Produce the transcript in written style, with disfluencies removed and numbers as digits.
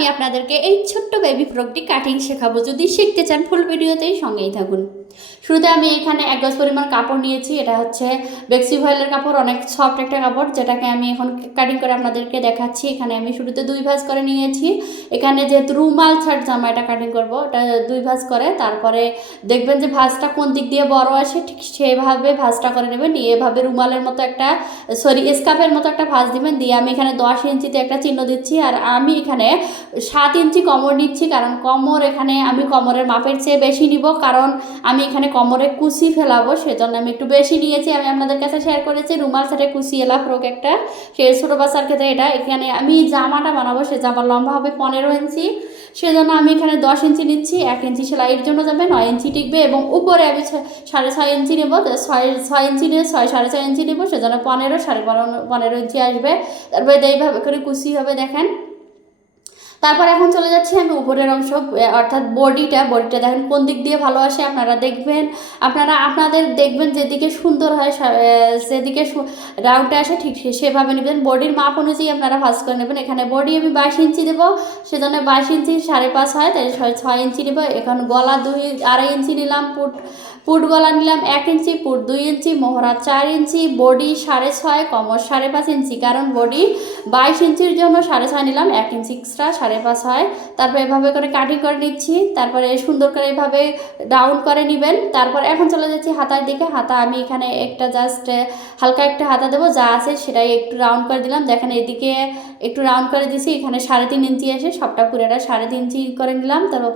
আমি আপনাদেরকে এই ছোট্ট বেবি ফ্রকটি কাটিং শেখাবো। যদি শিখতে চান ফুল ভিডিওতেই সঙ্গেই থাকুন। শুরুতে আমি এখানে 1 গজ পরিমাণ কাপড় নিয়েছি। এটা হচ্ছে বেক্সি ভয়েলের কাপড়, অনেক সফট একটা কাপড়, যেটাকে আমি এখন কাটিং করে আপনাদেরকে দেখাচ্ছি। এখানে আমি শুরুতে 2 ভাঁজ করে নিয়েছি। এখানে যেহেতু রুমাল ছাড় জামা এটা কাটিং করব, এটা 2 ভাঁজ করে তারপরে দেখবেন যে ভাঁজটা কোন দিক দিয়ে বড় আসে ঠিক সেভাবে ভাঁজটা করে নেবেন। নিয়ে এভাবে রুমালের মতো একটা স্কার্ফের মতো একটা ভাঁজ দিবেন। দিয়ে আমি এখানে 10 ইঞ্চিতে একটা চিহ্ন দিচ্ছি। আর আমি এখানে 7 ইঞ্চি কোমর নিচ্ছি, কারণ কোমর এখানে আমি কোমরের মাপের চেয়ে বেশি নিব, কারণ আমি এখানে কোমরে কুচি ফেলাবো, সেজন্য আমি একটু বেশি নিয়েছি। আমি আপনাদের কাছে শেয়ার করেছি রুমাল সেটে কুচি এলা ফ্রক একটা, সে ছোটো বাচ্চার ক্ষেত্রে এটা। এখানে আমি জামাটা বানাবো, সে জামার লম্বা হবে 15 ইঞ্চি, সেজন্য আমি এখানে 10 ইঞ্চি নিচ্ছি। 1 ইঞ্চি সেলাইয়ের জন্য যাবে, 9 ইঞ্চি টিকবে, এবং উপরে আমি 6.5 ইঞ্চি নেবো। 6 ইঞ্চি নিয়ে 6.5 ইঞ্চি নেবো, সেজন্য 15 15.5 ইঞ্চি আসবে। তারপরে এইভাবে করে কুচি হবে দেখেন। তারপর এখন চলে যাচ্ছি আমি উপরের অংশ, অর্থাৎ বডিটা দেখেন কোন দিক দিয়ে ভালো আসে আপনারা দেখবেন। আপনাদের দেখবেন যেদিকে সুন্দর হয়, যেদিকে রাউন্ডে আসে ঠিক সেভাবে নেবেন। বডির মাপ অনুযায়ী আপনারা ভাঁজ করে নেবেন। এখানে বডি আমি 22 ইঞ্চি দেবো, সেজন্য 22 ইঞ্চি 5.5 হয়, তাই 6 ইঞ্চি নেবো। এখন গলা 2.5 ইঞ্চি নিলাম, পুট গলা নিলাম 1 ইঞ্চি, পুট 2 ইঞ্চি, মোহরা 4 ইঞ্চি, বডি 6.5, কোমর 5.5 ইঞ্চি, কারণ বডি 22 ইঞ্চির জন্য 6.5 নিলাম, 1 ইঞ্চি এক্সট্রা 5.5 হয়। তারপর এভাবে করে কাটিং করে নিচ্ছি। তারপরে সুন্দর করে এভাবে রাউন্ড করে নেবেন। তারপর এখন চলে যাচ্ছি হাতার দিকে। হাতা আমি এখানে একটা জাস্ট হালকা একটা হাতা দেবো, যা আছে সেটাই একটু রাউন্ড করে দিলাম। দেখেন এদিকে একটু রাউন্ড করে দিছি, এখানে 3.5 ইঞ্চি আসে, সবটা পুরোটা 3.5 ইঞ্চি করে নিলাম। তারপর